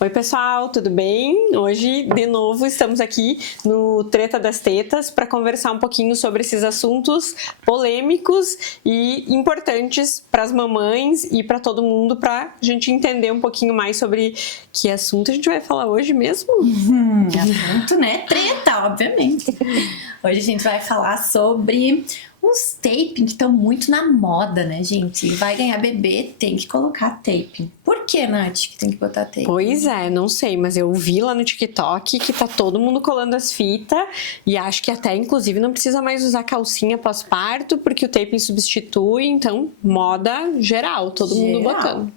Oi pessoal, tudo bem? Hoje, de novo, estamos aqui no Treta das Tetas para conversar um pouquinho sobre esses assuntos polêmicos e importantes para as mamães e para todo mundo, para a gente entender um pouquinho mais sobre que assunto a gente vai falar hoje mesmo. Assunto, né? Treta, obviamente. Hoje a gente vai falar sobre uns taping que estão muito na moda, né, gente? Vai ganhar bebê, tem que colocar taping. Por que, Nath, que tem que botar taping? Pois é, não sei, mas eu vi lá no TikTok que tá todo mundo colando as fitas e acho que até, inclusive, não precisa mais usar calcinha pós-parto porque o taping substitui, então, moda geral, todo mundo botando.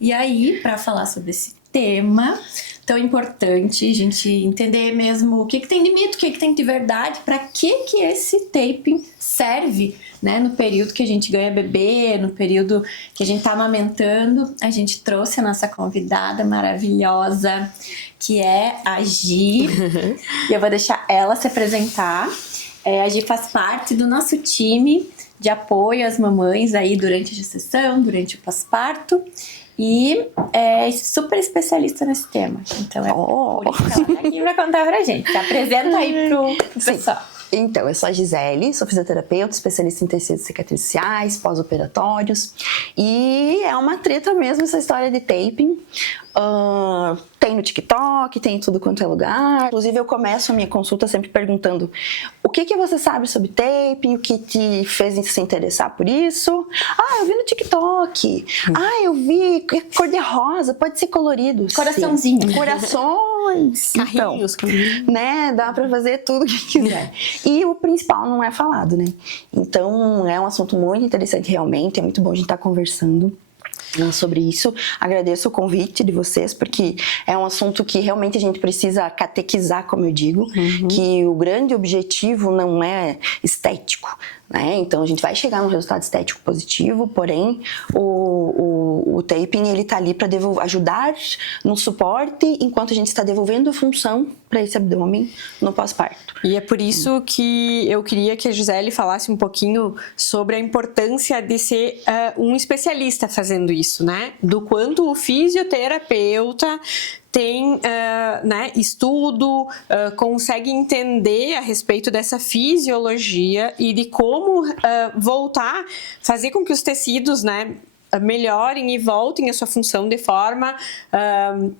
E aí, para falar sobre esse tema tão importante, a gente entender mesmo o que tem de mito, o que tem de verdade, para que esse taping serve, né, no período que a gente ganha bebê, no período que a gente tá amamentando. A gente trouxe a nossa convidada maravilhosa, que é a Gi, e eu vou deixar ela se apresentar. A Gi faz parte do nosso time de apoio às mamães aí durante a gestação, durante o pós-parto. E é super especialista nesse tema. Então por isso que ela tá aqui pra contar pra gente. Se apresenta aí pro pessoal. Então, eu sou a Gisele, sou fisioterapeuta, especialista em tecidos cicatriciais, pós-operatórios. E é uma treta mesmo essa história de taping. Tem no TikTok, tem em tudo quanto é lugar. Inclusive, eu começo a minha consulta sempre perguntando: o que você sabe sobre taping? O que te fez se interessar por isso? Eu vi no TikTok. Eu vi cor de rosa, pode ser colorido. Coraçãozinho. Sim. Corações. Carrinhos. Então, né? Dá pra fazer tudo que quiser. E o principal não é falado, né? Então, é um assunto muito interessante realmente. É muito bom a gente estar conversando sobre isso. Agradeço o convite de vocês, porque é um assunto que realmente a gente precisa catequizar, como eu digo, que o grande objetivo não é estético, né? Então a gente vai chegar num resultado estético positivo, porém o taping ele tá ali para ajudar no suporte enquanto a gente está devolvendo função para esse abdômen no pós-parto. E é por isso que eu queria que a Gisele falasse um pouquinho sobre a importância de ser um especialista fazendo isso, né? Do quanto o fisioterapeuta tem estudo, consegue entender a respeito dessa fisiologia e de como fazer com que os tecidos, né, melhorem e voltem à sua função de forma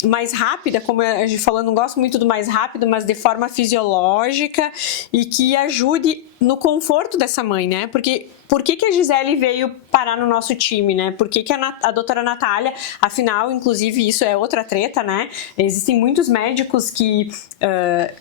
mais rápida, como a gente falou, não gosto muito do mais rápido, mas de forma fisiológica e que ajude no conforto dessa mãe, né? Porque por que a Gisele veio parar no nosso time, né? Por que a doutora Natália, afinal, inclusive, isso é outra treta, né? Existem muitos médicos que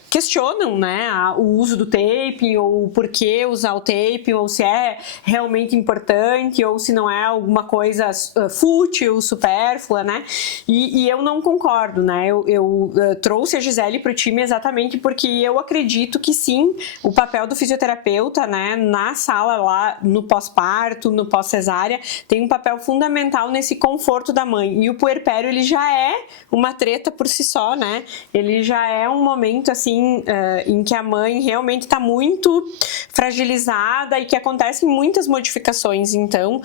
questionam, né, o uso do taping, ou por que usar o taping, ou se é realmente importante, ou se não é alguma coisa fútil, supérflua, né? E eu não concordo, né? Eu trouxe a Gisele para o time exatamente porque eu acredito que sim, o papel do fisioterapeuta, né, na sala lá, no pós-parto, no pós-cesárea, tem um papel fundamental nesse conforto da mãe. E o puerpério, ele já é uma treta por si só, né? Ele já é um momento, assim, em que a mãe realmente está muito fragilizada e que acontecem muitas modificações. Então,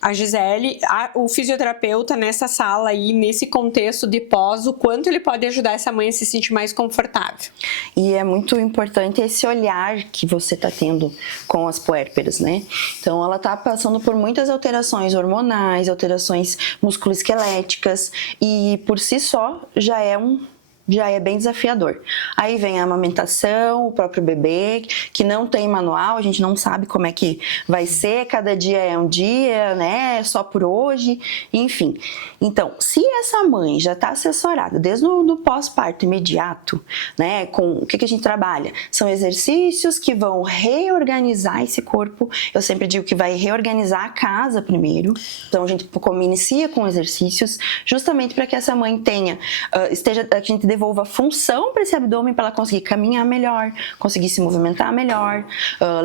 a Gisele, o fisioterapeuta nessa sala aí, nesse contexto de pós, o quanto ele pode ajudar essa mãe a se sentir mais confortável. E é muito importante esse olhar que você está tendo com as puérperas, né? Então, ela está passando por muitas alterações hormonais, alterações musculoesqueléticas e, por si só, já é bem desafiador. Aí vem a amamentação, o próprio bebê, que não tem manual, a gente não sabe como é que vai ser, cada dia é um dia, né, só por hoje, enfim. Então, se essa mãe já está assessorada desde o pós-parto imediato, né, com o que a gente trabalha? São exercícios que vão reorganizar esse corpo, eu sempre digo que vai reorganizar a casa primeiro, então a gente inicia com exercícios, justamente para que essa mãe tenha, a gente devolva função para esse abdômen para ela conseguir caminhar melhor, conseguir se movimentar melhor,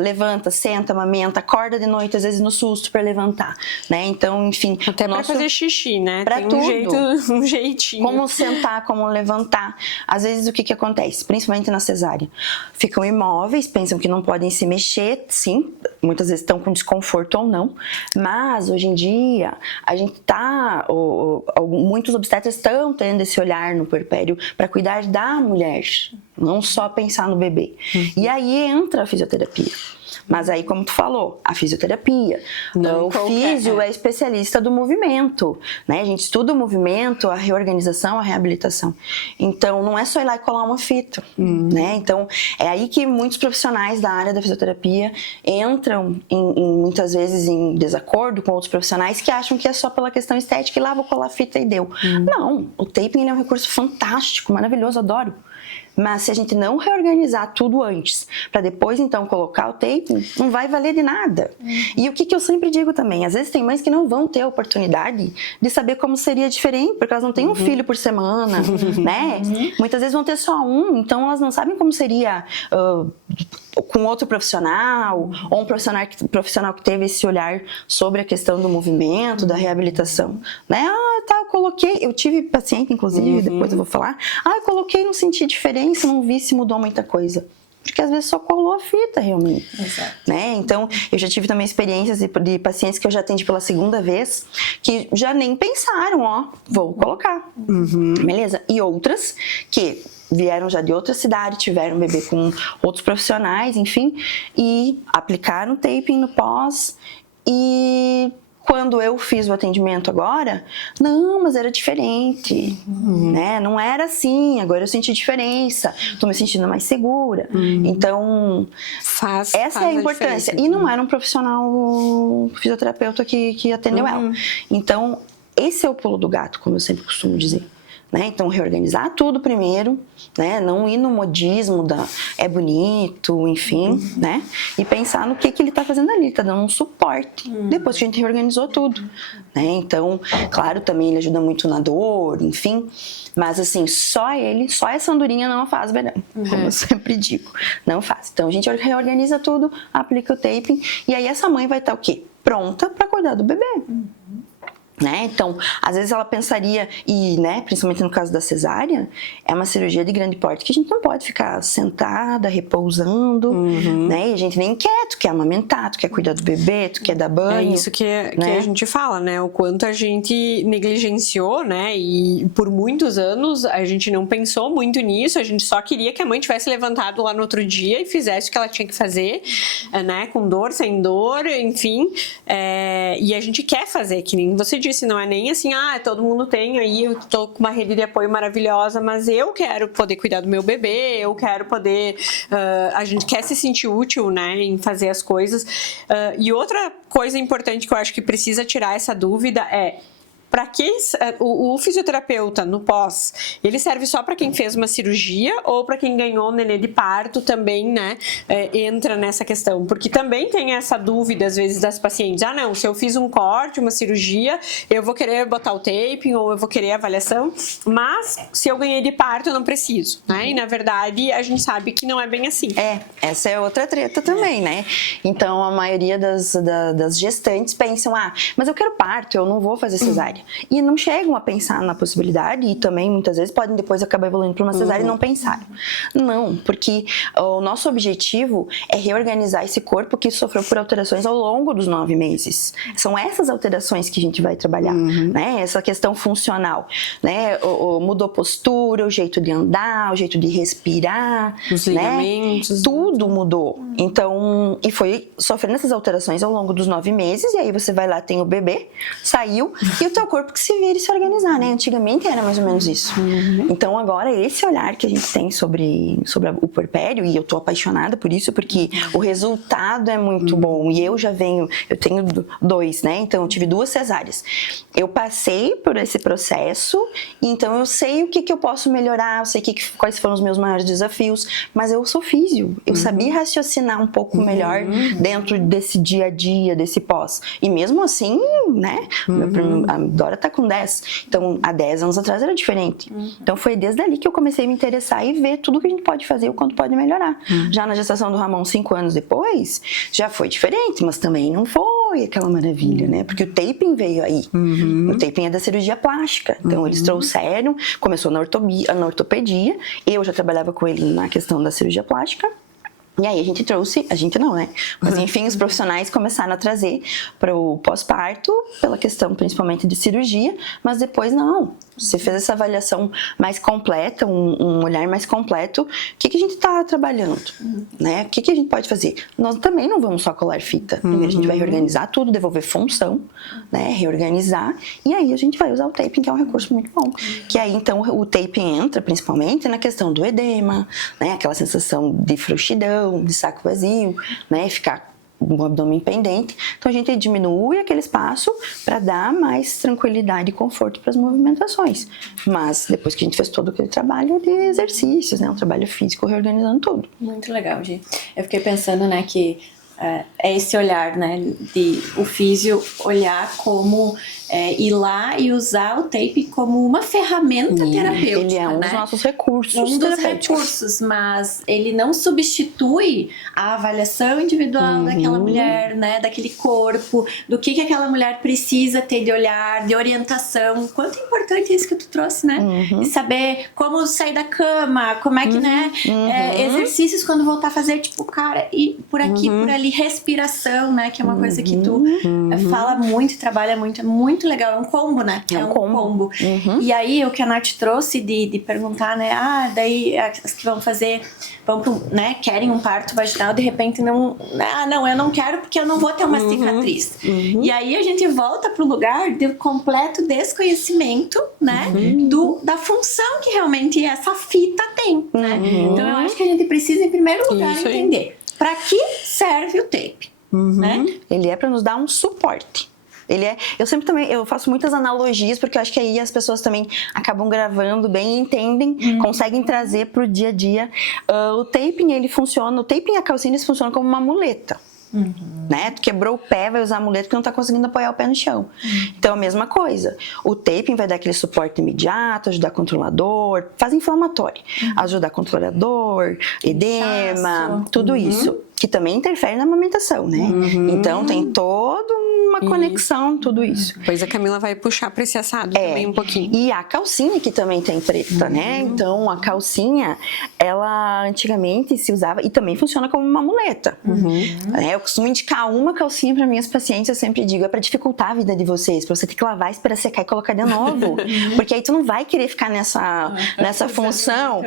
levanta, senta, amamenta, acorda de noite, às vezes no susto para levantar, né? Então, enfim, até para fazer xixi, né? Pra tem tudo. um jeitinho. Como sentar, como levantar. Às vezes o que acontece, principalmente na cesárea, ficam imóveis, pensam que não podem se mexer, sim, muitas vezes estão com desconforto ou não, mas hoje em dia a gente muitos obstetras estão tendo esse olhar no puerpério para cuidar da mulher, não só pensar no bebê. E aí entra a fisioterapia. Mas aí, como tu falou, a fisioterapia, o físio é especialista do movimento, né? A gente estuda o movimento, a reorganização, a reabilitação. Então, não é só ir lá e colar uma fita, né? Então, é aí que muitos profissionais da área da fisioterapia entram, muitas vezes, em desacordo com outros profissionais que acham que é só pela questão estética e lá vou colar a fita e deu. Não, o taping é um recurso fantástico, maravilhoso, adoro. Mas se a gente não reorganizar tudo antes, para depois então colocar o taping, não vai valer de nada. E o que eu sempre digo também, às vezes tem mães que não vão ter a oportunidade de saber como seria diferente, porque elas não têm um filho por semana, né? Muitas vezes vão ter só um, então elas não sabem como seria com outro profissional, ou um profissional que teve esse olhar sobre a questão do movimento, da reabilitação, né? Eu tive paciente, inclusive, depois eu vou falar, eu coloquei, não senti diferença, não vi se mudou muita coisa. Porque às vezes só colou a fita, realmente. Exato. Né? Então, eu já tive também experiências de pacientes que eu já atendi pela segunda vez, que já nem pensaram, vou colocar. Beleza? E outras que vieram já de outra cidade, tiveram bebê com outros profissionais, enfim, e aplicaram taping no pós e... Quando eu fiz o atendimento agora, não, mas era diferente, né? Não era assim, agora eu senti diferença, tô me sentindo mais segura. Então, essa é a importância. E não era um profissional fisioterapeuta que atendeu ela. Então, esse é o pulo do gato, como eu sempre costumo dizer. Né? Então, reorganizar tudo primeiro, né? Não ir no modismo é bonito, enfim, né? E pensar no que ele está fazendo ali, está dando um suporte, depois que a gente reorganizou tudo, né? Então, claro, também ele ajuda muito na dor, enfim, mas assim, só essa andorinha não faz verão, como eu sempre digo, não faz. Então, a gente reorganiza tudo, aplica o taping, e aí essa mãe vai estar o quê? Pronta para cuidar do bebê. Né? Então, às vezes ela pensaria, principalmente no caso da cesárea, é uma cirurgia de grande porte que a gente não pode ficar sentada, repousando, né? E a gente nem quer, tu quer amamentar, tu quer cuidar do bebê, tu quer dar banho. É isso que a gente fala, né? O quanto a gente negligenciou, né? E por muitos anos a gente não pensou muito nisso, a gente só queria que a mãe tivesse levantado lá no outro dia e fizesse o que ela tinha que fazer, né? Com dor, sem dor, enfim. E a gente quer fazer, que nem você disse, não é nem assim, todo mundo tem aí, eu tô com uma rede de apoio maravilhosa, mas eu quero poder cuidar do meu bebê, eu quero poder, a gente quer se sentir útil, né, em fazer as coisas. E outra coisa importante que eu acho que precisa tirar essa dúvida é, para que o fisioterapeuta no pós, ele serve só para quem fez uma cirurgia ou para quem ganhou o nenê de parto também, né, entra nessa questão? Porque também tem essa dúvida às vezes das pacientes, não, se eu fiz um corte, uma cirurgia, eu vou querer botar o taping ou eu vou querer a avaliação, mas se eu ganhei de parto eu não preciso, né? E na verdade a gente sabe que não é bem assim. Essa é outra treta também, né? Então a maioria das gestantes pensam, mas eu quero parto, eu não vou fazer cesárea. E não chegam a pensar na possibilidade e também muitas vezes podem depois acabar evoluindo para uma cesárea e não pensar. Não, porque o nosso objetivo é reorganizar esse corpo que sofreu por alterações ao longo dos 9 meses. São essas alterações que a gente vai trabalhar, né? Essa questão funcional, né? Mudou postura, o jeito de andar, o jeito de respirar, os ligamentos, tudo mudou. Então, e foi sofrendo essas alterações ao longo dos 9 meses e aí você vai lá, tem o bebê, saiu e o teu corpo que se vira e se organizar, né? Antigamente era mais ou menos isso. Então agora esse olhar que a gente tem sobre o puerpério, e eu tô apaixonada por isso, porque o resultado é muito bom. E eu tenho 2, né? Então eu tive 2 cesáreas. Eu passei por esse processo, então eu sei o que eu posso melhorar, eu sei quais foram os meus maiores desafios, mas eu sou físio, eu sabia raciocinar um pouco melhor dentro desse dia a dia, desse pós. E mesmo assim, né? Dora tá com 10. Então, há 10 anos atrás era diferente. Então, foi desde ali que eu comecei a me interessar e ver tudo que a gente pode fazer e o quanto pode melhorar. Já na gestação do Ramon, 5 anos depois, já foi diferente, mas também não foi aquela maravilha, né? Porque o taping veio aí. O taping é da cirurgia plástica. Então, eles trouxeram, começou na ortopedia, eu já trabalhava com ele na questão da cirurgia plástica. E aí a gente não, né? Mas enfim, os profissionais começaram a trazer para o pós-parto, pela questão principalmente de cirurgia, mas depois não. Você fez essa avaliação mais completa, um olhar mais completo, o que a gente está trabalhando, né? O que a gente pode fazer? Nós também não vamos só colar fita. Primeiro a gente vai reorganizar tudo, devolver função, né? Reorganizar, e aí a gente vai usar o taping, que é um recurso muito bom. Que aí, então, o taping entra principalmente na questão do edema, né? Aquela sensação de frouxidão, de saco vazio, né? Ficar o abdômen pendente. Então a gente diminui aquele espaço para dar mais tranquilidade e conforto para as movimentações. Mas depois que a gente fez todo aquele trabalho de exercícios, né, um trabalho físico, reorganizando tudo. Muito legal, Gi. Eu fiquei pensando, né, que é esse olhar, né, de o físio olhar como ir lá e usar o tape como uma ferramenta terapêutica. Ele é um dos nossos recursos. Um dos recursos, mas ele não substitui a avaliação individual daquela mulher, né, daquele corpo, do que aquela mulher precisa ter de olhar, de orientação. Quanto é importante isso que tu trouxe, né? E saber como sair da cama, como é que, né, exercícios quando voltar a fazer, tipo, cara, e por aqui, por ali, respiração, né, que é uma coisa que tu fala muito e trabalha muito, é muito legal, é um combo, né? É um combo. E aí, o que a Nath trouxe de perguntar, né? Daí as que vão né? Querem um parto vaginal, de repente não... não, eu não quero porque eu não vou ter uma cicatriz. E aí, a gente volta pro lugar de completo desconhecimento, né? Da função que realmente essa fita tem, né? Então, eu acho que a gente precisa, em primeiro lugar, entender para que serve o tape, né? Ele é para nos dar um suporte. Eu faço muitas analogias, porque eu acho que aí as pessoas também acabam gravando bem e entendem, conseguem trazer pro dia a dia. O taping, o taping e a calcinha, eles funcionam como uma muleta. Né? Tu quebrou o pé, vai usar a muleta porque não tá conseguindo apoiar o pé no chão. Então, a mesma coisa. O taping vai dar aquele suporte imediato, ajudar controlador, faz inflamatório, ajudar controlador, edema, tudo isso. Que também interfere na amamentação, né? Então, tem toda uma conexão, tudo isso. Pois a Camila vai puxar para esse assado também um pouquinho. E a calcinha que também tem preta, né? Então, a calcinha, ela antigamente se usava, e também funciona como uma muleta. Eu costumo indicar uma calcinha para minhas pacientes, eu sempre digo, é para dificultar a vida de vocês, para você ter que lavar, esperar secar e colocar de novo. Porque aí tu não vai querer ficar nessa função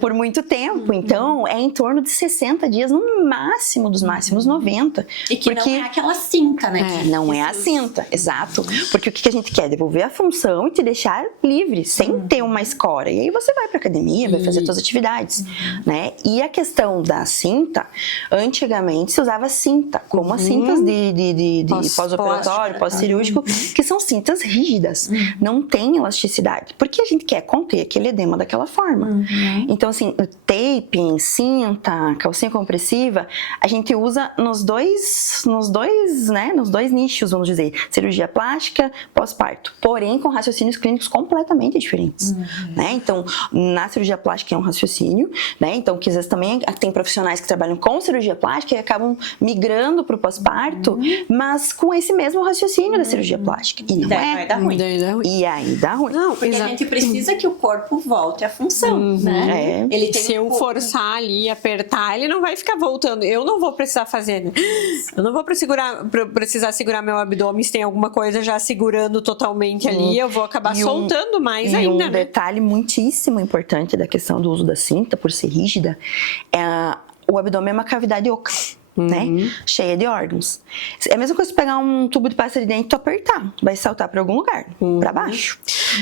por muito tempo. Então, é em torno de 60 dias, no máximo dos máximos 90. E que não é aquela cinta, né? Não é a cinta, exato. Porque o que a gente quer? Devolver a função e te deixar livre, sem ter uma escora. E aí você vai pra academia, vai fazer suas atividades, né? E a questão da cinta, antigamente se usava cinta, como as cintas de pós-operatório, pós-cirúrgico, que são cintas rígidas, não tem elasticidade. Porque a gente quer conter aquele edema daquela forma. Então, assim, taping, cinta, calcinha compressiva, a gente usa nos dois nichos, vamos dizer, cirurgia plástica, pós-parto, porém com raciocínios clínicos completamente diferentes, né? Então, na cirurgia plástica é um raciocínio, né? Então, que às vezes também tem profissionais que trabalham com cirurgia plástica e acabam migrando para o pós-parto, mas com esse mesmo raciocínio da cirurgia plástica. E não vai dar ruim. E aí dá ruim. Não, porque a gente precisa que o corpo volte à função, né? Ele tem Se eu forçar ali, apertar, ele não vai ficar voltando. Eu não vou precisar fazer, né? Eu não vou precisar segurar meu abdômen se tem alguma coisa já segurando totalmente ali. Eu vou acabar soltando mais ainda, um detalhe muitíssimo importante da questão do uso da cinta, por ser rígida, o abdômen é uma cavidade oca. Né? Cheia de órgãos. É a mesma coisa que pegar um tubo de pasta de dente e tu apertar. Vai saltar para algum lugar, para baixo.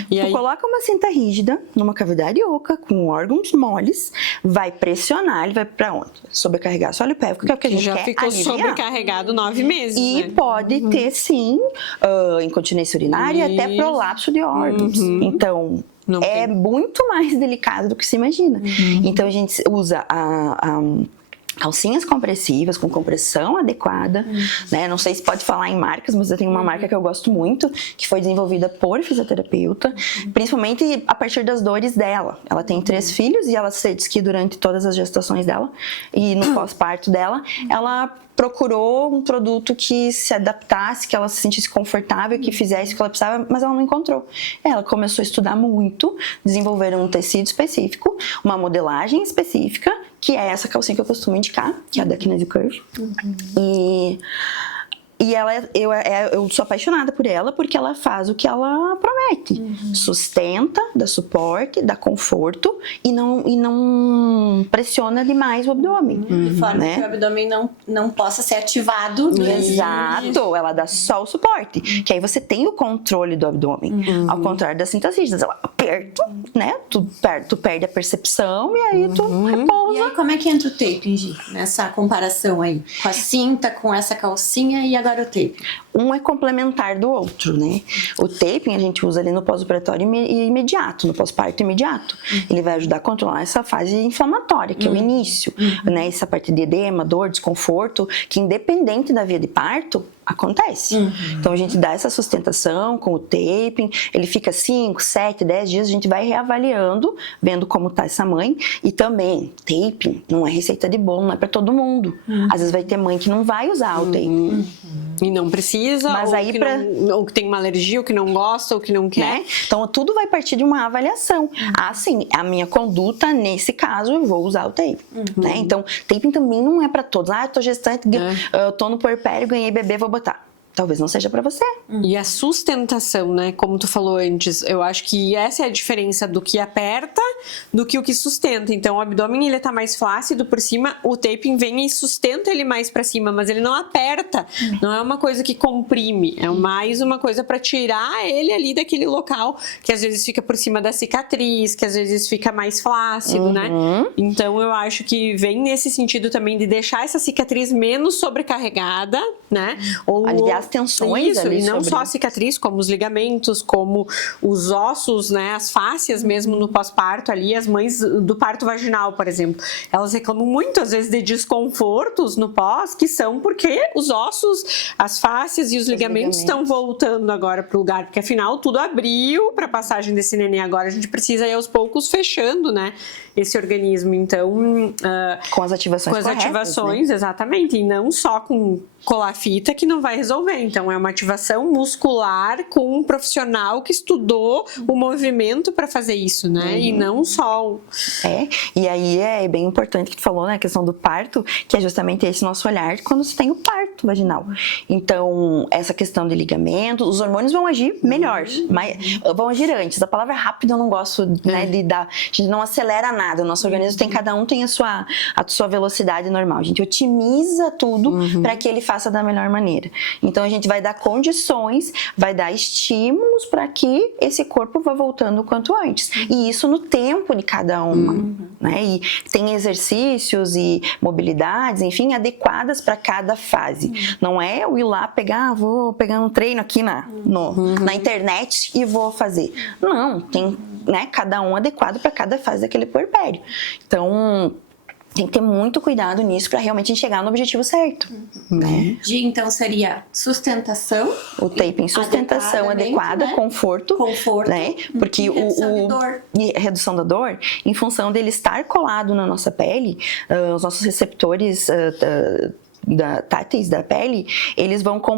E tu coloca uma cinta rígida numa cavidade oca, com órgãos moles, vai pressionar, ele vai para onde? Sobrecarregar solo pélvico, que é o que a gente já quer ficou aliviar. Sobrecarregado 9 meses. E pode ter, sim, incontinência urinária e até prolapso de órgãos. Então, muito mais delicado do que se imagina. Então, a gente usa calcinhas compressivas, com compressão adequada, né? Não sei se pode falar em marcas, mas eu tenho uma marca que eu gosto muito, que foi desenvolvida por fisioterapeuta, principalmente a partir das dores dela. Ela tem 3 filhos e ela diz que durante todas as gestações dela e no pós-parto dela, ela procurou um produto que se adaptasse, que ela se sentisse confortável, que fizesse o que ela precisava, mas ela não encontrou. Ela começou a estudar muito, desenvolver um tecido específico, uma modelagem específica, que é essa calcinha que eu costumo indicar, que é a da Kinesis Curve. E ela, eu sou apaixonada por ela porque ela faz o que ela promete. Sustenta, dá suporte, dá conforto e não pressiona demais o abdômen. De forma né? que o abdômen não possa ser ativado. Exato, ela dá só o suporte. Que aí você tem o controle do abdômen. Ao contrário das cintasígenas, ela aperta, né? Tu perde a percepção e aí tu repousa. E aí, como é que entra o taping, Gi? Nessa comparação aí? Com a cinta, com essa calcinha e agora o tape. Um é complementar do outro, né? O taping a gente usa ali no pós-operatório imediato, no pós-parto imediato. Ele vai ajudar a controlar essa fase inflamatória, que é o início, né? Essa parte de edema, dor, desconforto, que independente da via de parto, acontece. Então a gente dá essa sustentação com o taping, ele fica 5, 7, 10 dias, a gente vai reavaliando, vendo como tá essa mãe. E também, taping não é receita de bolo, não é pra todo mundo. Às vezes vai ter mãe que não vai usar o taping. E não precisa, mas ou, aí ou que tem uma alergia, ou que não gosta, ou que não quer. Né? Então tudo vai partir de uma avaliação. Assim, a minha conduta, nesse caso, eu vou usar o taping. Né? Então, taping também não é pra todos. Eu tô gestante, eu tô no puerpério, ganhei bebê, vou botar. Talvez não seja pra você. E a sustentação, né? Como tu falou antes, eu acho que essa é a diferença do que aperta do que o que sustenta. Então, o abdômen, ele tá mais flácido por cima, o taping vem e sustenta ele mais pra cima, mas ele não aperta. Não é uma coisa que comprime, é mais uma coisa pra tirar ele ali daquele local, que às vezes fica por cima da cicatriz, que às vezes fica mais flácido, né? Então, eu acho que vem nesse sentido também de deixar essa cicatriz menos sobrecarregada, né? Ou aliviar as tensões isso, ali e não sobre... só a cicatriz, como os ligamentos, como os ossos, né, as fáscias mesmo no pós-parto ali, as mães do parto vaginal, por exemplo, elas reclamam muito às vezes de desconfortos no pós, que são porque os ossos, as fáscias e os ligamentos estão voltando agora pro lugar, porque afinal tudo abriu para a passagem desse neném, agora a gente precisa ir aos poucos fechando, né, esse organismo. Então, com as ativações corretas, ativações, né? Exatamente, e não só com colar fita que não vai resolver. Então, é uma ativação muscular com um profissional que estudou o movimento para fazer isso, né? E não só... E aí é bem importante que tu falou, né? A questão do parto, que é justamente esse nosso olhar quando se tem o parto vaginal. Então, essa questão de ligamento, os hormônios vão agir melhor, vão agir antes. A palavra rápido eu não gosto, né? De dar... A gente não acelera nada. O nosso organismo cada um tem a sua velocidade normal. A gente otimiza tudo para que ele faça da melhor maneira. Então a gente vai dar condições, vai dar estímulos para que esse corpo vá voltando o quanto antes. E isso no tempo de cada uma, né? E tem exercícios e mobilidades, enfim, adequadas para cada fase. Não é eu ir lá vou pegar um treino aqui na internet e vou fazer. Não, tem, né, cada um adequado para cada fase daquele puerpério. Então, tem que ter muito cuidado nisso para realmente chegar no objetivo certo. Né? Então seria sustentação. O taping, sustentação adequada, né? Conforto. Né? Porque redução da dor, em função dele estar colado na nossa pele, os nossos receptores táteis da pele,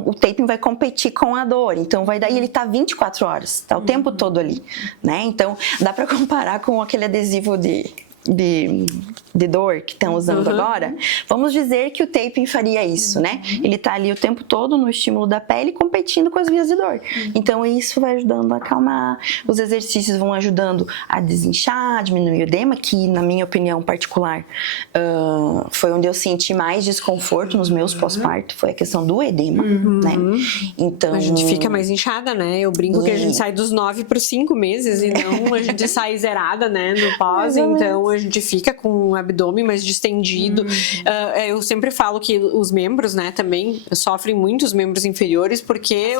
o taping vai competir com a dor, então daí ele tá 24 horas, tá o tempo todo ali, né? Então dá para comparar com aquele adesivo de dor que estão usando agora. Vamos dizer que o taping faria isso, né? Ele tá ali o tempo todo no estímulo da pele competindo com as vias de dor. Então isso vai ajudando a acalmar, os exercícios vão ajudando a desinchar, diminuir o edema, que na minha opinião particular foi onde eu senti mais desconforto nos meus pós-parto, foi a questão do edema, né? Então a gente fica mais inchada, né? Eu brinco que a gente sai dos 9 para os 5 meses e não a gente sai zerada, né? No pós, então a gente fica com o abdômen mais distendido. Eu sempre falo que os membros, né, também sofrem muito, os membros inferiores, porque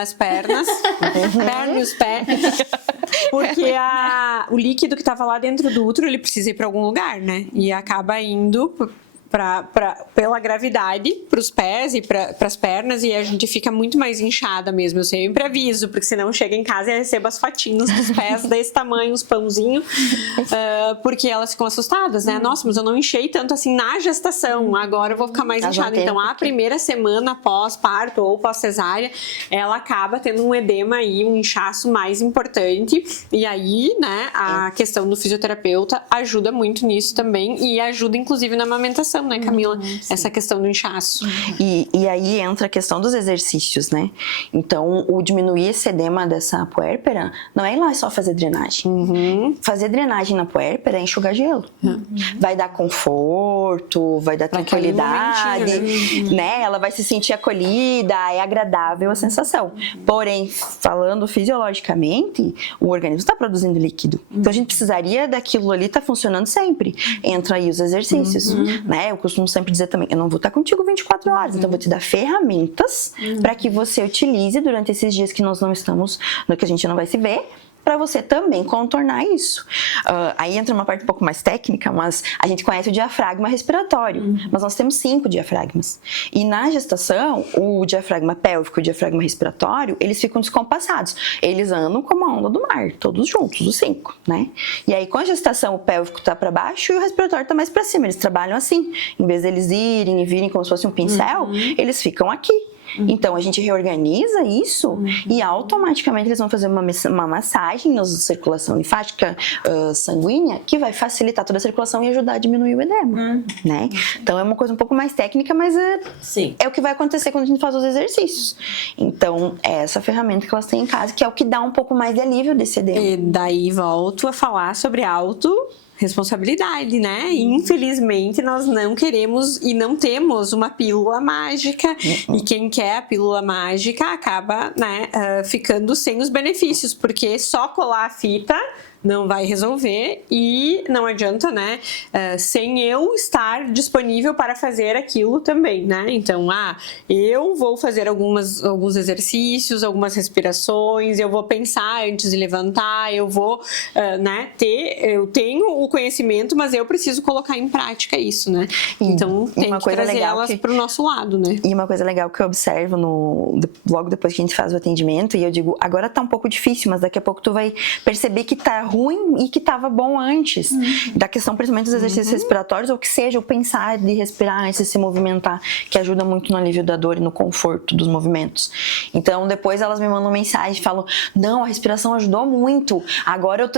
as pernas, perna e os pés, porque o líquido que estava lá dentro do útero, ele precisa ir para algum lugar, né? E acaba indo pela gravidade para os pés e para as pernas, e a gente fica muito mais inchada mesmo. Eu sempre aviso, porque senão chega em casa e recebo as fotinhos dos pés desse tamanho, uns pãozinhos, porque elas ficam assustadas, né? Nossa, mas eu não inchei tanto assim na gestação, agora eu vou ficar mais inchada. Então, a primeira semana pós-parto ou pós-cesárea, ela acaba tendo um edema aí, um inchaço mais importante, e aí, né, a questão do fisioterapeuta ajuda muito nisso também, e ajuda inclusive na amamentação, né, Camila? Essa questão do inchaço. E aí entra a questão dos exercícios, né? Então, o diminuir esse edema dessa puérpera não é ir lá só fazer drenagem. Fazer drenagem na puérpera é enxugar gelo. Vai dar conforto, vai dar tranquilidade, né? Ela vai se sentir acolhida, é agradável a sensação. Porém, falando fisiologicamente, o organismo está produzindo líquido. Então, a gente precisaria daquilo ali estar funcionando sempre. Entra aí os exercícios, né? Eu costumo sempre dizer também, eu não vou estar contigo 24 horas, então eu vou te dar ferramentas para que você utilize durante esses dias que nós não estamos, que a gente não vai se ver, para você também contornar isso. Aí entra uma parte um pouco mais técnica, mas a gente conhece o diafragma respiratório, mas nós temos 5 diafragmas. E na gestação, o diafragma pélvico e o diafragma respiratório, eles ficam descompassados. Eles andam como a onda do mar, todos juntos, os 5, né? E aí, com a gestação, o pélvico tá para baixo e o respiratório tá mais para cima. Eles trabalham assim. Em vez deles irem e virem como se fosse um pincel, eles ficam aqui. Então, a gente reorganiza isso e automaticamente eles vão fazer uma massagem na circulação linfática sanguínea, que vai facilitar toda a circulação e ajudar a diminuir o edema, né? Então, é uma coisa um pouco mais técnica, mas é o que vai acontecer quando a gente faz os exercícios. Então, é essa ferramenta que elas têm em casa, que é o que dá um pouco mais de alívio desse edema. E daí volto a falar sobre responsabilidade, né? Infelizmente, nós não queremos e não temos uma pílula mágica, e quem quer a pílula mágica acaba, né, ficando sem os benefícios, porque só colar a fita não vai resolver e não adianta, né, sem eu estar disponível para fazer aquilo também, né? Então, eu vou fazer alguns exercícios, algumas respirações, eu vou pensar antes de levantar, eu vou, né, eu tenho o conhecimento, mas eu preciso colocar em prática isso, né? Então, tem que trazer elas para o nosso lado, né? E uma coisa legal que eu observo logo depois que a gente faz o atendimento, e eu digo, agora tá um pouco difícil, mas daqui a pouco tu vai perceber que tá ruim e que estava bom antes. Da questão, principalmente dos exercícios respiratórios, ou que seja, o pensar de respirar antes de se movimentar, que ajuda muito no alívio da dor e no conforto dos movimentos. Então, depois elas me mandam mensagem e falam, não, a respiração ajudou muito. Agora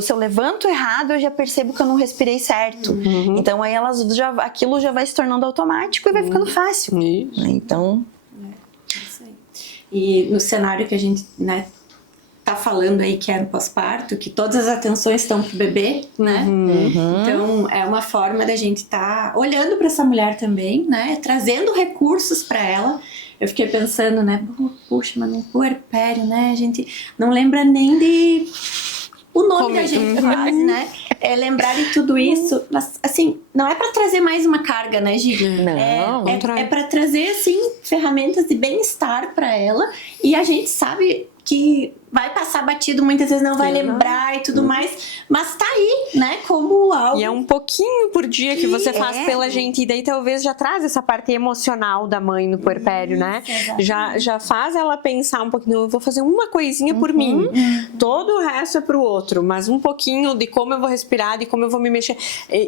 se eu levanto errado, eu já percebo que eu não respirei certo. Então, aí aquilo já vai se tornando automático e vai ficando fácil. Então... E no cenário que a gente, né, tá falando aí, que é no pós-parto, que todas as atenções estão pro bebê, né? Então, é uma forma da gente tá olhando para essa mulher também, né? Trazendo recursos para ela. Eu fiquei pensando, né? Puxa, mas no puerpério, né? A gente não lembra nem de o nome da gente quase, né? Lembrar de tudo isso, mas assim, não é para trazer mais uma carga, né, Gi? Não, é para trazer, assim, ferramentas de bem-estar para ela, e a gente sabe que vai passar batido, muitas vezes não vai lembrar e tudo mais, mas tá aí, né, como algo... E é um pouquinho por dia que você faz pela gente, e daí talvez já traz essa parte emocional da mãe no puerpério, né? Já faz ela pensar um pouquinho, eu vou fazer uma coisinha por mim, todo o resto é pro outro, mas um pouquinho de como eu vou respirar, de como eu vou me mexer.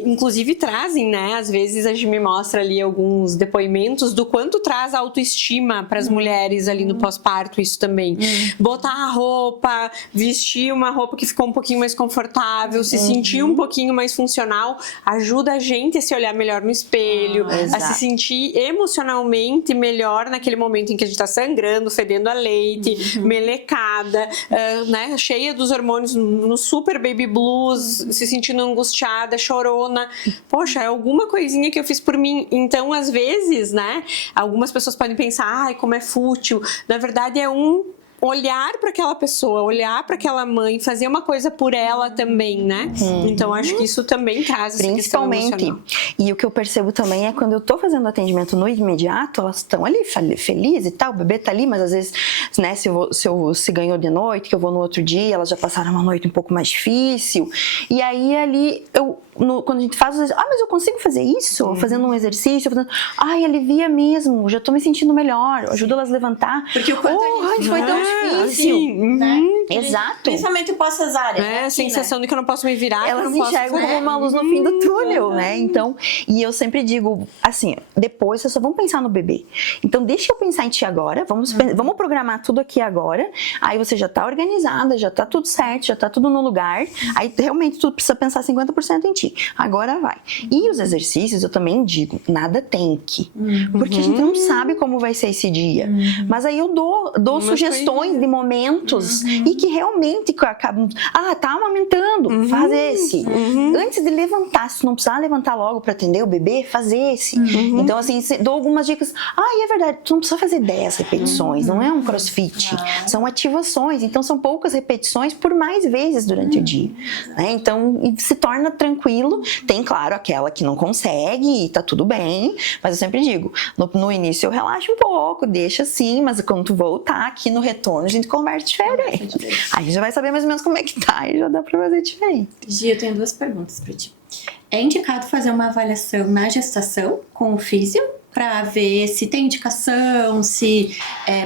Inclusive trazem, né, às vezes a gente me mostra ali alguns depoimentos do quanto traz autoestima para as mulheres ali no pós-parto, isso também. Botar a roupa, vestir uma roupa que ficou um pouquinho mais confortável, se sentir um pouquinho mais funcional, ajuda a gente a se olhar melhor no espelho, a se sentir emocionalmente melhor naquele momento em que a gente tá sangrando, fedendo a leite, melecada, né, cheia dos hormônios no super baby blues, se sentindo angustiada, chorona. Poxa, é alguma coisinha que eu fiz por mim. Então, às vezes, né, algumas pessoas podem pensar, ai, como é fútil. Na verdade, é olhar para aquela pessoa, olhar para aquela mãe, fazer uma coisa por ela também, né? Então, acho que isso também traz essa questão emocional. E o que eu percebo também é quando eu tô fazendo atendimento no imediato, elas estão ali felizes e tal, o bebê tá ali, mas às vezes, né, se ganhou de noite, que eu vou no outro dia, elas já passaram uma noite um pouco mais difícil, e aí ali quando a gente faz, mas eu consigo fazer isso? Fazendo um exercício, alivia mesmo, já tô me sentindo melhor, ajuda elas a levantar. Porque o quanto a gente foi tão difícil, né? Exato. Principalmente possas áreas. A sensação de que eu não posso me virar, elas que eu não enxergam posso... como uma luz no fim do túnel, né? Então, e eu sempre digo, assim, depois vocês só vão pensar no bebê. Então, deixa eu pensar em ti agora, vamos programar tudo aqui agora, aí você já tá organizada, já tá tudo certo, já tá tudo no lugar, aí realmente tu precisa pensar 50% em ti. Agora vai. E os exercícios, eu também digo, nada tem que. Porque a gente não sabe como vai ser esse dia. Mas aí eu dou sugestões de momentos e que realmente acabam... tá amamentando, faz esse. Antes de levantar, se não precisar levantar logo para atender o bebê, faz esse. Então, assim, dou algumas dicas. É verdade, tu não precisa fazer 10 repetições, não é um crossfit. São ativações, então são poucas repetições por mais vezes durante o dia. Né? Então, se torna tranquilo. Tem, claro, aquela que não consegue e tá tudo bem, mas eu sempre digo, no início eu relaxo um pouco, deixa assim, mas quando tu voltar aqui no retorno, a gente conversa diferente. Aí a gente já vai saber mais ou menos como é que tá e já dá pra fazer diferente. Gi, eu tenho 2 perguntas pra ti. É indicado fazer uma avaliação na gestação com o físio? Pra ver se tem indicação, se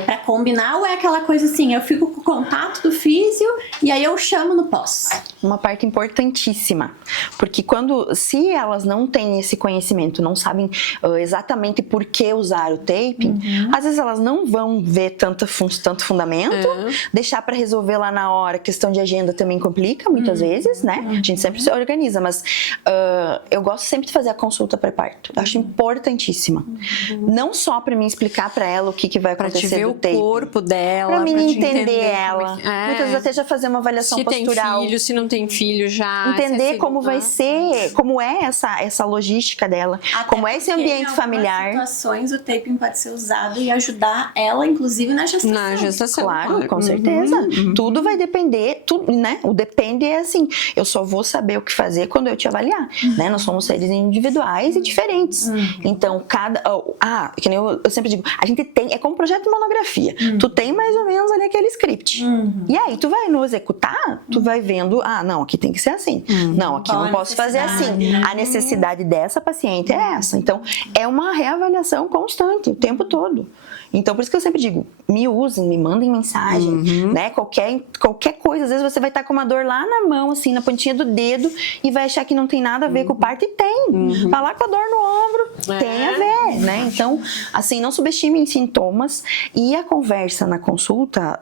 pra combinar, ou é aquela coisa assim, eu fico com o contato do físio e aí eu chamo no pós? Uma parte importantíssima, porque se elas não têm esse conhecimento, não sabem exatamente por que usar o taping, às vezes elas não vão ver tanto fundamento, deixar para resolver lá na hora, questão de agenda também complica muitas vezes, né? A gente sempre se organiza, mas eu gosto sempre de fazer a consulta pré-parto, acho importantíssima. Não só para mim explicar para ela o que vai acontecer pra te ver do taping, o corpo dela, para mim te entender ela, muitas vezes até já fazer uma avaliação postural. Se tem filho, se não tem filho já. Entender como vai ser, como é essa logística dela, como é esse ambiente familiar. Em algumas situações o taping pode ser usado e ajudar ela, inclusive, na gestação. Na gestação, claro. Com certeza. Tudo vai depender, né? O depende é assim, eu só vou saber o que fazer quando eu te avaliar, né? Nós somos seres individuais e diferentes. Então, que nem eu sempre digo, a gente tem, é como projeto de monografia. Tu tem mais ou menos ali aquele script. E aí tu vai no executar, tu vai vendo, não, aqui tem que ser assim. Não, aqui não posso fazer assim. A necessidade dessa paciente é essa. Então, é uma reavaliação constante, o tempo todo. Então, por isso que eu sempre digo, me usem, me mandem mensagem, né? Qualquer coisa, às vezes você vai estar com uma dor lá na mão, assim, na pontinha do dedo, e vai achar que não tem nada a ver com o parto, e tem. Vai lá com a dor no ombro, tem a ver, né? Então, assim, não subestimem sintomas, e a conversa na consulta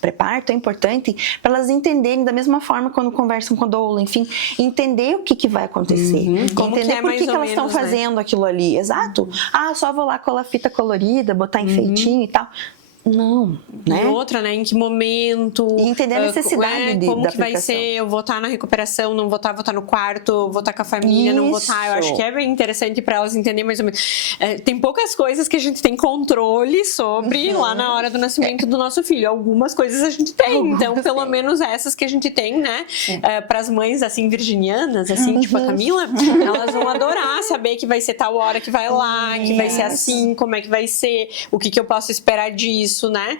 pré-parto é importante para elas entenderem da mesma forma quando conversam com a doula, enfim, entender o que vai acontecer, entender por que elas estão fazendo aquilo ali. Exato. Só vou lá colar fita colorida, botar enfeitinho e tal. Não, né? E outra, né? Em que momento... E entender a necessidade como da que vai aplicação. ser, eu vou estar na recuperação, não vou estar no quarto, vou estar com a família, não vou estar... Eu acho que é bem interessante para elas entenderem mais ou menos. Tem poucas coisas que a gente tem controle sobre lá na hora do nascimento do nosso filho. Algumas coisas a gente tem. Então, pelo menos essas que a gente tem, né? Para as mães, assim, virginianas, assim, tipo a Camila, elas vão adorar saber que vai ser tal hora que vai lá, que vai ser assim, como é que vai ser, o que eu posso esperar disso. Né?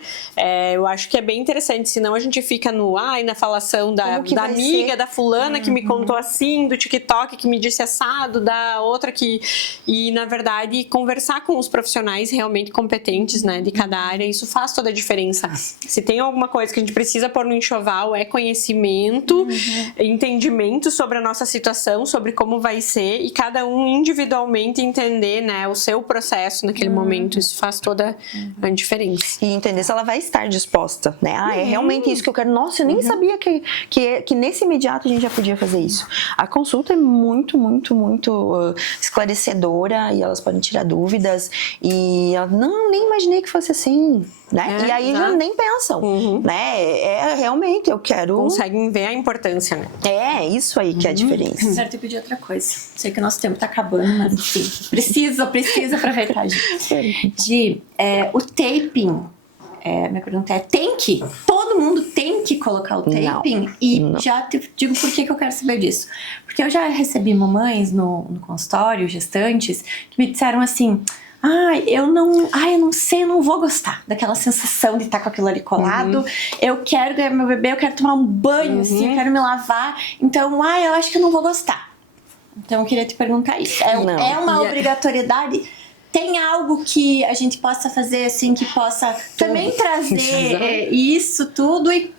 Eu acho que é bem interessante, senão a gente fica na falação da amiga, da fulana que me contou assim, do TikTok que me disse assado, da outra que... E, na verdade, conversar com os profissionais realmente competentes, né, de cada área, isso faz toda a diferença. Se tem alguma coisa que a gente precisa pôr no enxoval, é conhecimento, entendimento sobre a nossa situação, sobre como vai ser, e cada um individualmente entender, né, o seu processo naquele momento. Isso faz toda a diferença. E entender se ela vai estar disposta, né? É realmente isso que eu quero. Nossa, eu nem sabia que nesse imediato a gente já podia fazer isso. A consulta é muito, muito, muito esclarecedora, e elas podem tirar dúvidas, e ela, não, nem imaginei que fosse assim, né? E aí já nem pensam, né? Realmente, eu quero... Conseguem ver a importância, né? É isso aí que é a diferença. Certo, eu pedi outra coisa. Sei que o nosso tempo tá acabando, mas enfim, preciso aproveitar, Gi. O taping, minha pergunta é, todo mundo tem que colocar o taping? Não. Já te digo por que eu quero saber disso. Porque eu já recebi mamães no consultório, gestantes, que me disseram assim... eu não sei, eu não vou gostar daquela sensação de estar com aquilo ali colado. Eu quero ganhar meu bebê, eu quero tomar um banho, assim, eu quero me lavar. Então, eu acho que eu não vou gostar. Então, eu queria te perguntar isso. É Não. uma obrigatoriedade? Tem algo que a gente possa fazer, assim, que possa também trazer isso tudo e...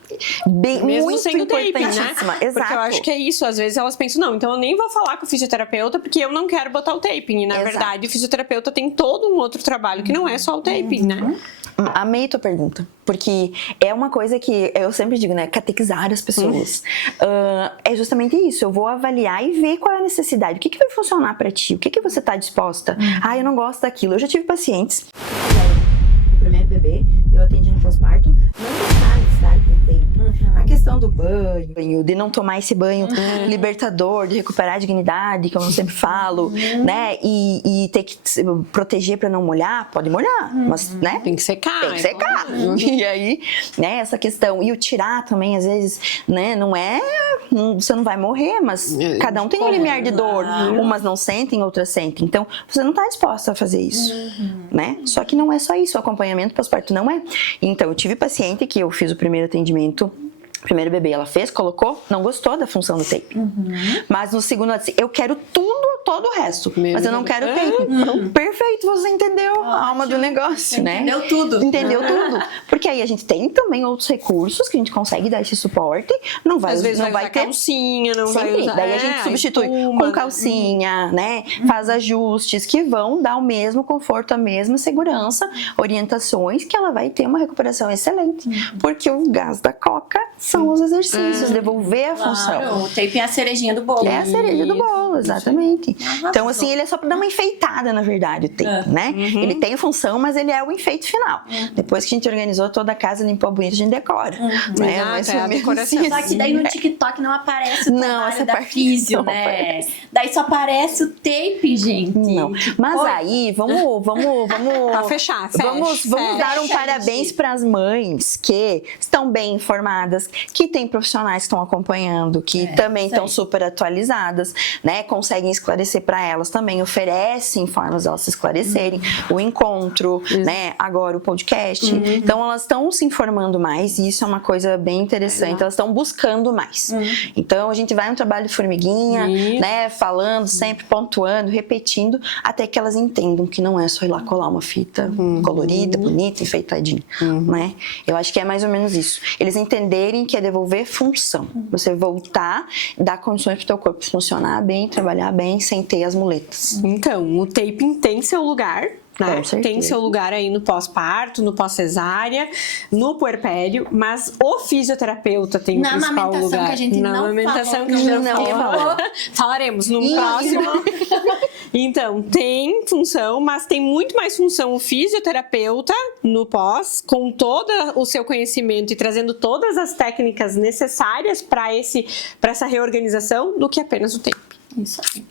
Mesmo muito sendo tape, né? importantíssima. Exato. Porque eu acho que é isso. Às vezes elas pensam, não, então eu nem vou falar com o fisioterapeuta porque eu não quero botar o taping. E na verdade, o fisioterapeuta tem todo um outro trabalho que não é só o taping, né? Amei tua pergunta, porque é uma coisa que eu sempre digo, né? Catequizar as pessoas. É justamente isso. Eu vou avaliar e ver qual é a necessidade. O que vai funcionar pra ti? O que você tá disposta? Ah, eu não gosto daquilo. Eu já tive pacientes. O primeiro bebê, eu atendi no pós-parto, não gostaram de estar com tape. A questão do banho, de não tomar esse banho libertador, de recuperar a dignidade, como eu sempre falo, né? E ter que se proteger pra não molhar, pode molhar, mas, né? Tem que secar. Tem que secar. E aí, né, essa questão. E o tirar também, às vezes, né, não é... Você não vai morrer, mas cada um tem um limiar de dor. Umas não sentem, outras sentem. Então, você não tá disposta a fazer isso, né? Só que não é só isso. O acompanhamento pós-parto não é. Então, eu tive paciente que eu fiz o primeiro atendimento, primeiro bebê ela fez, colocou, não gostou da função do tape. Mas no segundo ela disse, eu quero todo o resto, mas eu não quero tape. Então, perfeito, você entendeu a alma do negócio, né? Entendeu tudo. Entendeu tudo. Porque aí a gente tem também outros recursos que a gente consegue dar esse suporte. Não vai, Às vezes não vai ter calcinha, não vai sempre. usar... Daí a gente substitui espuma, com calcinha, né? Faz ajustes que vão dar o mesmo conforto, a mesma segurança, orientações que ela vai ter uma recuperação excelente. Porque o gás da coca são os exercícios, devolver a função. O tape é a cerejinha do bolo. É a cereja do bolo, exatamente. Então, assim, ele é só pra dar uma enfeitada, na verdade, o tape, né? Ele tem função, mas ele é o enfeite final. Depois que a gente organizou toda a casa, limpou bonito, a gente decora. Né? Exato, Mas é a decoração. Só que daí no TikTok não aparece o Não, trabalho essa da parte físio, não né? aparece. Daí só aparece o tape, gente. Não. Mas Oi. aí, vamos Pra fechar, vamos dar um fecha, parabéns gente. para as mães que estão bem informadas, que tem profissionais que estão acompanhando, que também isso estão aí. super atualizadas, né? Conseguem esclarecer para elas também, oferecem formas de elas se esclarecerem, o encontro, né? Agora o podcast. Então elas estão se informando mais e isso é uma coisa bem interessante. Elas estão buscando mais. Então a gente vai um trabalho de formiguinha, né? Falando, sempre pontuando, repetindo, até que elas entendam que não é só ir lá colar uma fita colorida, bonita, enfeitadinha, né? Eu acho que é mais ou menos isso. Eles entenderem que é devolver função. Você voltar, dar condições pro teu corpo funcionar bem, trabalhar bem, sem ter as muletas. Então, o taping tem seu lugar, né? Com certeza. Tem seu lugar aí no pós-parto, no pós-cesárea, no puerpério, mas o fisioterapeuta tem Na o principal amamentação, lugar. que a gente Na não amamentação falou, que a gente não não falou. falou. Falaremos no próximo. Então, tem função, mas tem muito mais função o fisioterapeuta no pós, com todo o seu conhecimento e trazendo todas as técnicas necessárias para essa reorganização, do que apenas o tape. Isso aí.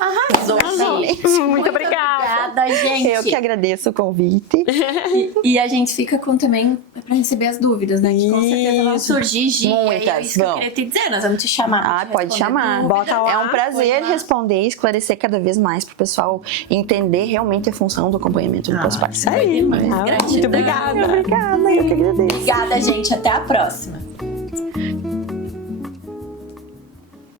Arrasou, gente. Muito obrigada. Obrigada, gente. Eu que agradeço o convite. E a gente fica com também pra receber as dúvidas, né? Que com certeza vão Isso. surgir, Gi. Muitas, É isso que eu vão. queria te dizer. Nós vamos te chamar. pra Ah, te pode responder chamar. dúvidas. Bota lá. É um prazer Põe lá. responder e esclarecer cada vez mais pro pessoal entender realmente a função do acompanhamento do pós-parto. Isso aí. Muito obrigada. Obrigada, eu que agradeço. Obrigada, gente. Até a próxima.